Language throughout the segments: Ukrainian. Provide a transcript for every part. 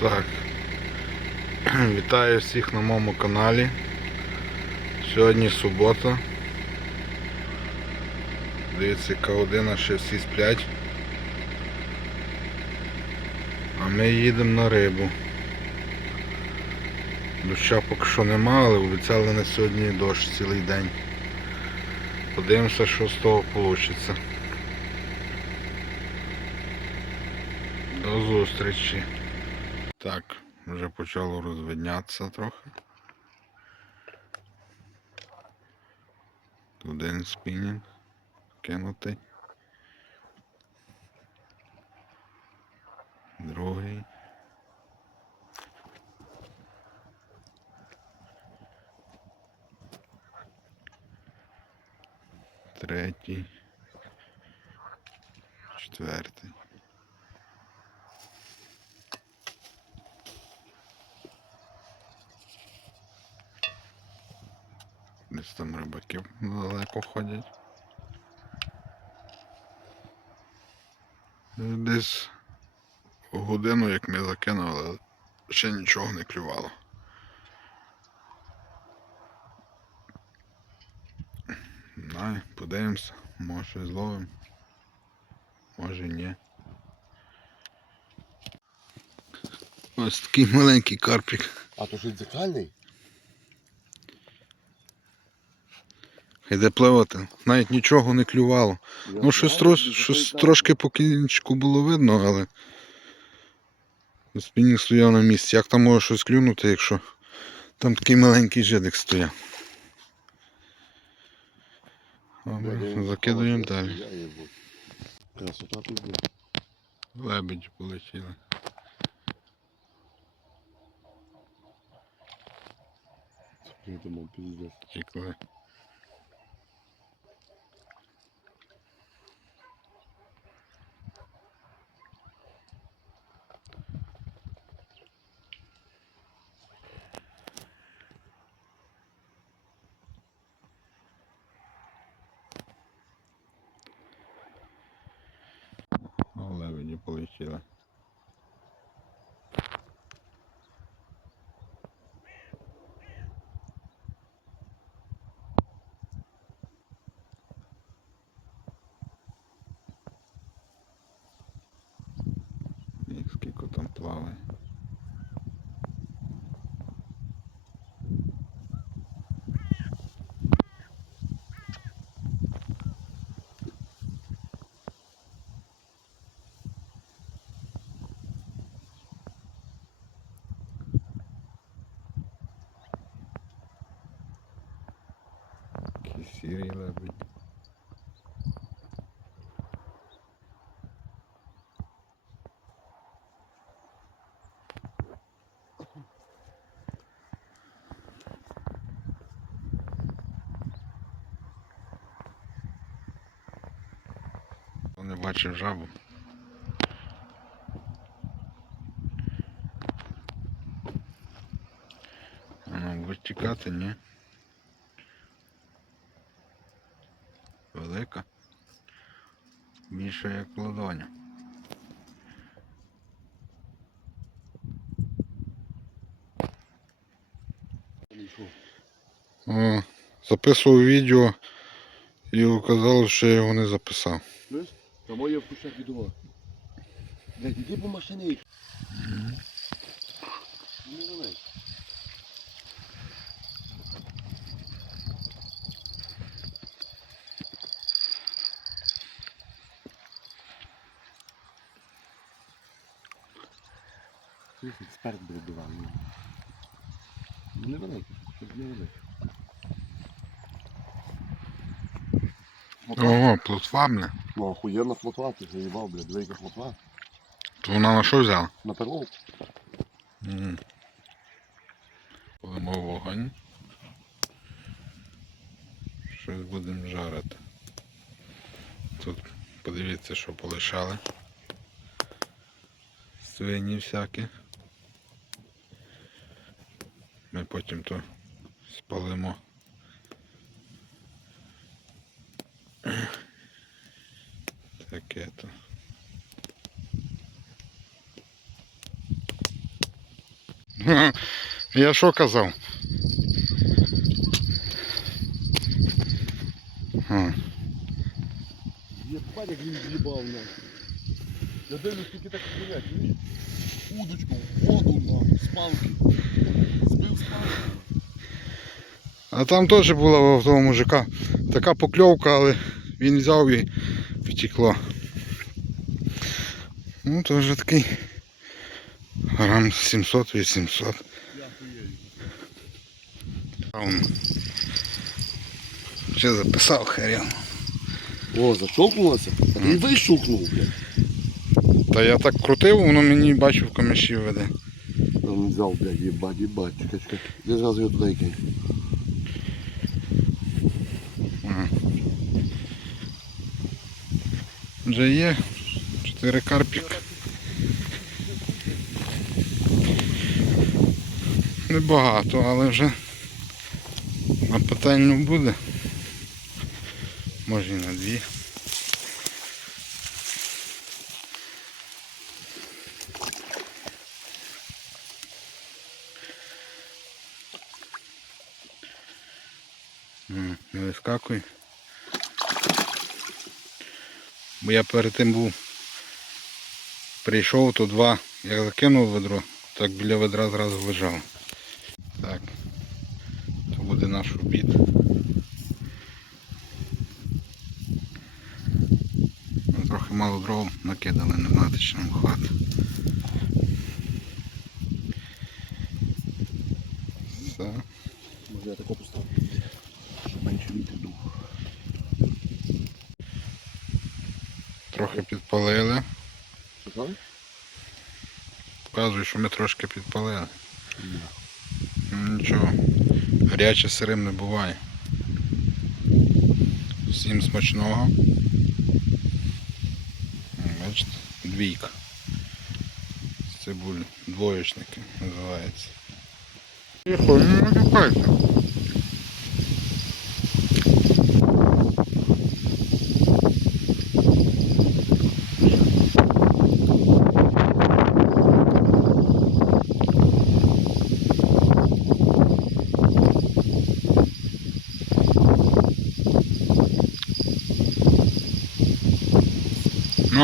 Так. Вітаю всіх на моєму каналі. Сьогодні субота. Дивіться, яка година, ще всі сплять. А ми їдемо на рибу. Доща поки що нема, але обіцяли на сьогодні дощ цілий день. Подивимося, що з того вийде. До зустрічі. Так, вже почало розвиднятися трохи. Один спінінг кинутий. Другий. Третій. Четвертий. Десь там рибаки далеко ходять. Десь годину, як ми закинули, ще нічого не клювало. Най, подивимося, може зловимо, може ні. Ось такий маленький карпік. А то щось дзеркальний? Йде пливати. Навіть нічого не клювало. Ну, щось, трош, щось трошки по кінчику було видно, але спінінг стояв на місці. Як там може щось клюнути, якщо там такий маленький жидик стояв. Закидуємо далі. Лебедь полетіли. Тікли. О, лебеді полетіли. Скільки там плаває. Такий сірий лебедь. Не бачив жабу. Вона буде тікати, ні? Велика. Більше як ладоня. О, записував відео і оказалось, що я його не записав. Та моє вкусняк відомо. Блядь, іди по машині. Не знаю. Слухай, експерт буде бивав. Не великий, щось не великий. Ого, плотва, бля. Ну, охуєнна флотва, ти заїбав, блядь, велика флотва. То вона на що взяла? На перловку. Мгм. Палимо вогонь. Щось будемо жарити. Тут подивіться, що полишали. Свині всякі. Ми потім то спалимо. Таке то. Я що казав? Єбать, як він з'їбав нахуй. Я дивлюсь, тільки так чуєш? Удочку, воду нахуй, з А там теж була в того мужика така покльовка, але він взяв і втекло. Ну, то вже такий грам 700-800. Я хуєю. А он ще записав херян. О, зачокнулося? А ти блядь. Та я так крутив, воно мені бачу в коміші веде. Там взяв, блядь, їбать, їбать, чекай, чекай. Його туди кинь. Вже є 4 карпік. Небагато, але вже на пательню буде. Може і на дві. Не вискакуй. Бо я перед тим був прийшов, то два, як закинув ведро, так біля ведра зразу лежало. Так. То буде наш обід. Трохи мало дров накидали, не знати, чи хватить. Все. Може я тако поставлю, щоб менше вітер дух. Трохи підпалили. Показую, що ми трошки підпалили. Ну, Нічого. Гаряче сирим не буває. Всім смачного. Бачите, двійка. З цибулі. Двоєчники називається. Тихо, не матюкайся.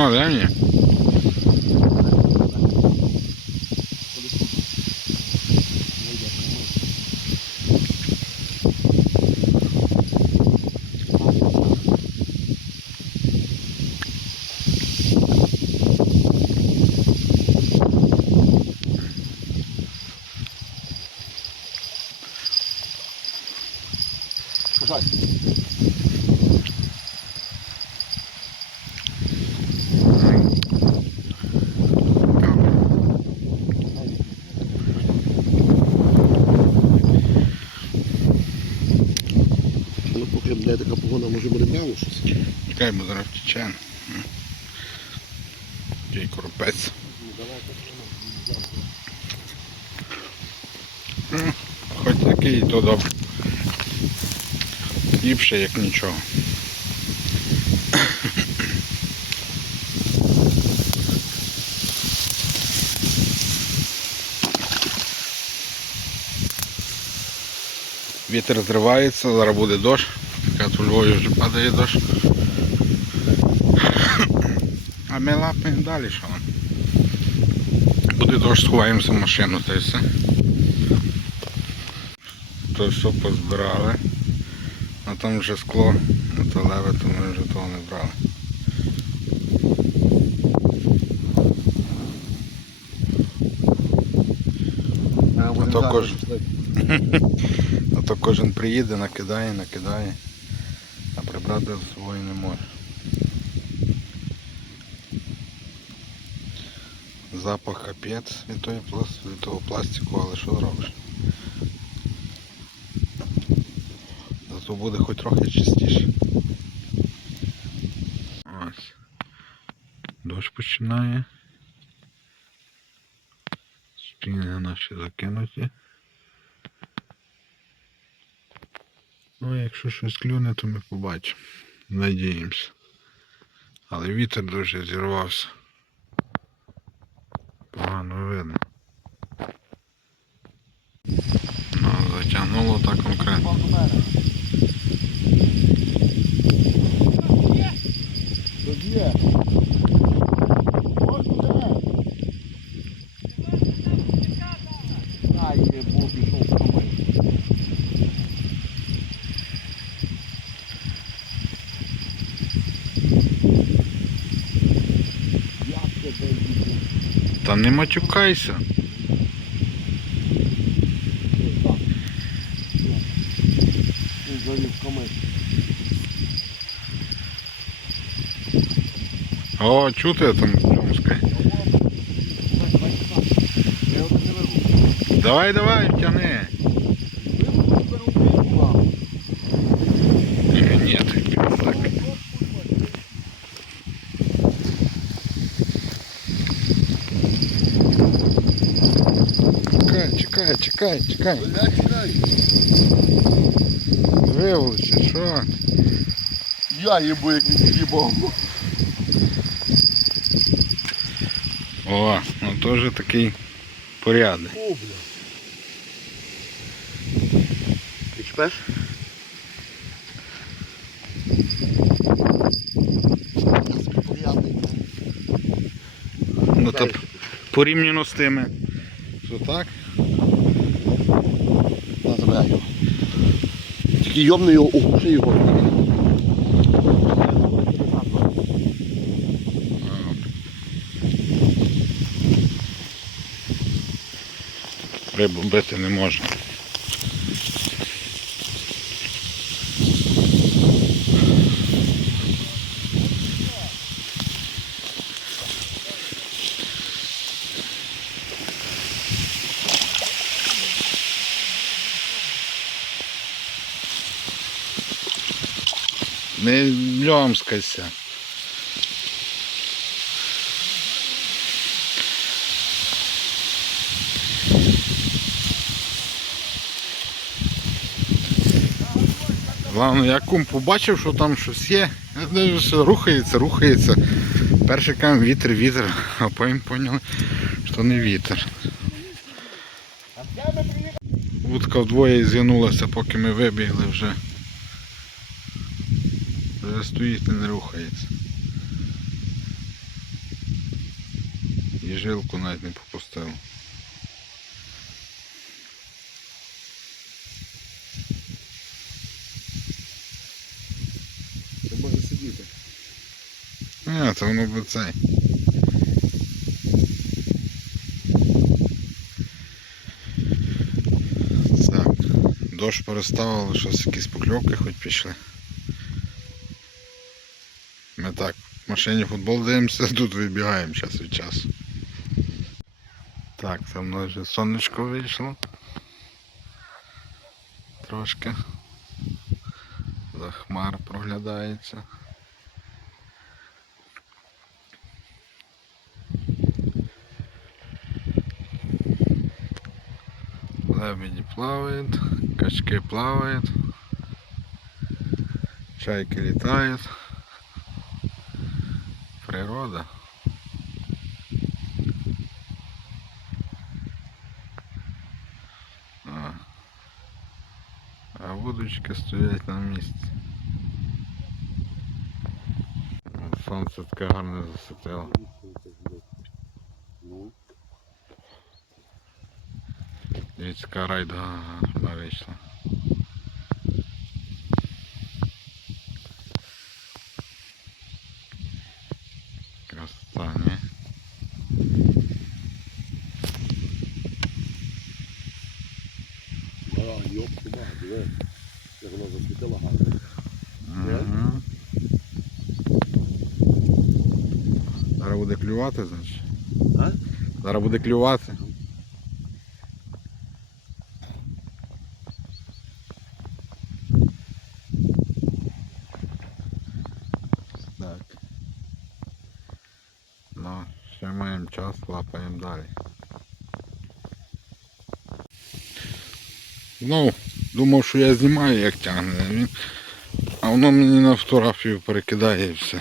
Ну, а де мені? Пожалуй. Ну, поки, блядь, така погода, може буде м'яло щось. Чекай, бо зараз втече. М. Який коропець. Хоч такий, то добре. Ліпше, як нічого. Вітер зривається, зараз буде дощ. Якраз у Львові вже падає дощ. Ми лапаємо далі, що вам. Буде дощ, сховаємося в машину, та й все. То все позбирали. А там вже скло, металеве, то ми вже того не брали. А то кож- А то кожен приїде, накидає, накидає, а прибрати з собою не може. Запах капець від, тої плас- від того пластику, але що зробиш? Зато буде хоч трохи чистіше. Ось. Дощ починає. Спіни наші закинуті. Ну, якщо щось клюне, то ми побачимо. Надіємося. Але вітер дуже зірвався погано видно. Ну, затягнуло так конкретно. Ай, я був пішов. Не матюкайся. Так. Він завів камер. О, чути там Льомська. Я його не вирву. Давай, давай, тяни. Чи ні, ти так. Чекай, чекай, чекай. Виволочи, що? Я їбу, як він їбав. О, ну теж такий порядок. О, бля. Відчпеш? Ну то порівняно з тими. Що так? На. Тільки йомно його, оглуши його. Рибу бити не можна. Не льомскайся. Главное, я кум побачив, що там щось є. Рухається, рухається. Перший кам вітер, вітер, а потім поняли, що не вітер. Вудка вдвоє з'янулася, поки ми вибігли вже. Вже стоїть і не рухається. І жилку навіть не попустив. Це може сидіти. А, це воно би цей. Так. Дощ переставили, щось якісь покльовки хоч пішли. Ми так в машині футбол дивимося, тут вибігаємо час від часу. Так, в нас вже сонечко вийшло. Трошки. За хмар проглядається. Лебеди плавают, качки плавают, чайки летают. Природа. А, а вудочки стоять на місці. От Сонце таке гарне засвітило. Ну, Дивіться, яка райда гарна вийшла. Да, йоп, туди, диви. Як воно засвітило гарно. Угу. Зараз буде клювати, значить. А? Зараз буде клювати. Так. Ну, ще маємо час, лапаємо далі. Ну, думав, що я знімаю, як тягне. а Він... А воно мені на фотографію перекидає і все.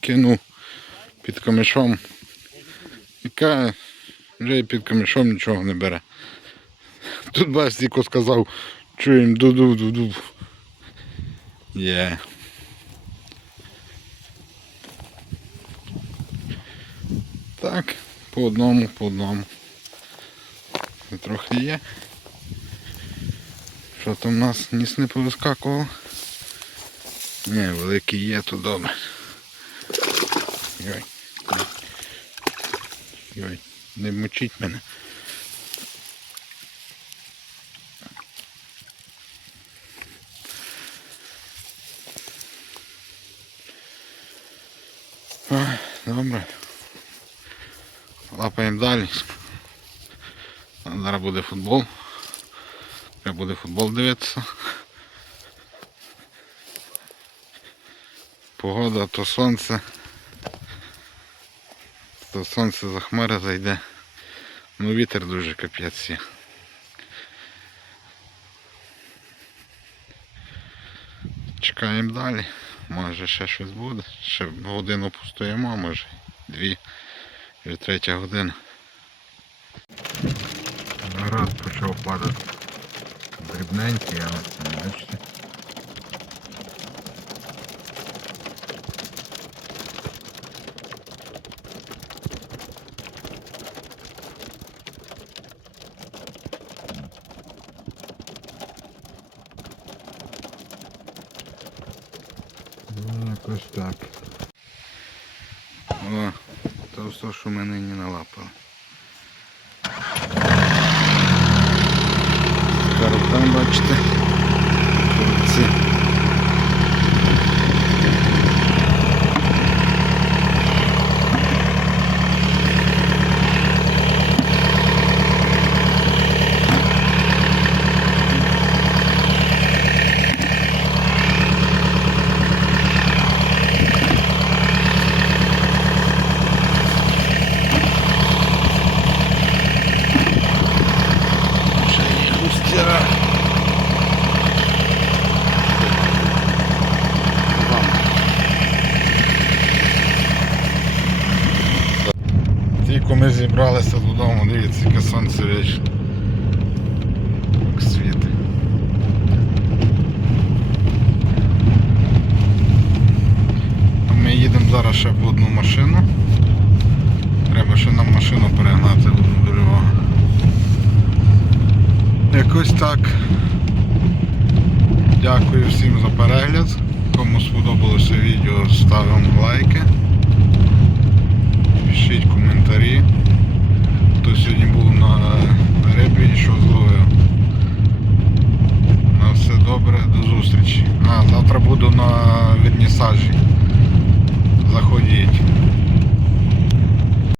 Кину під камешом. Яка Вже під камішом нічого не бере. Тут бачиш, тільки сказав, чуєм ду-ду, ду-ду. Є. Так, по одному, по одному. І трохи є. Що там у нас ніс не повискакував? Ні, великий є, то добре. Йой. Йой, не мочіть мене. Добре. Лапаємо далі. Зараз буде футбол. Треба буде футбол дивитися. Погода, то сонце. То сонце за хмари зайде. Ну вітер дуже капець є. Чекаємо далі. Може ще щось буде. Ще годину постоїмо, може дві. Вже третя година. Народ почав падати дрібненький, але бачите. Ну, якось так. То що мене не налапало. Там бачите. Курці. Ще є густіра. Зібралися додому, дивіться, яке сонце. Як світи. Ми їдемо зараз ще по одну машину. Треба ще нам машину перегнати одну дорогу. Якось так. Дякую всім за перегляд. Кому сподобалося відео, ставимо лайки. Пишіть коментарі хто сьогодні був на репі, що зловив. На все добре, до зустрічі. А, завтра буду на вернісажі. Заходіть.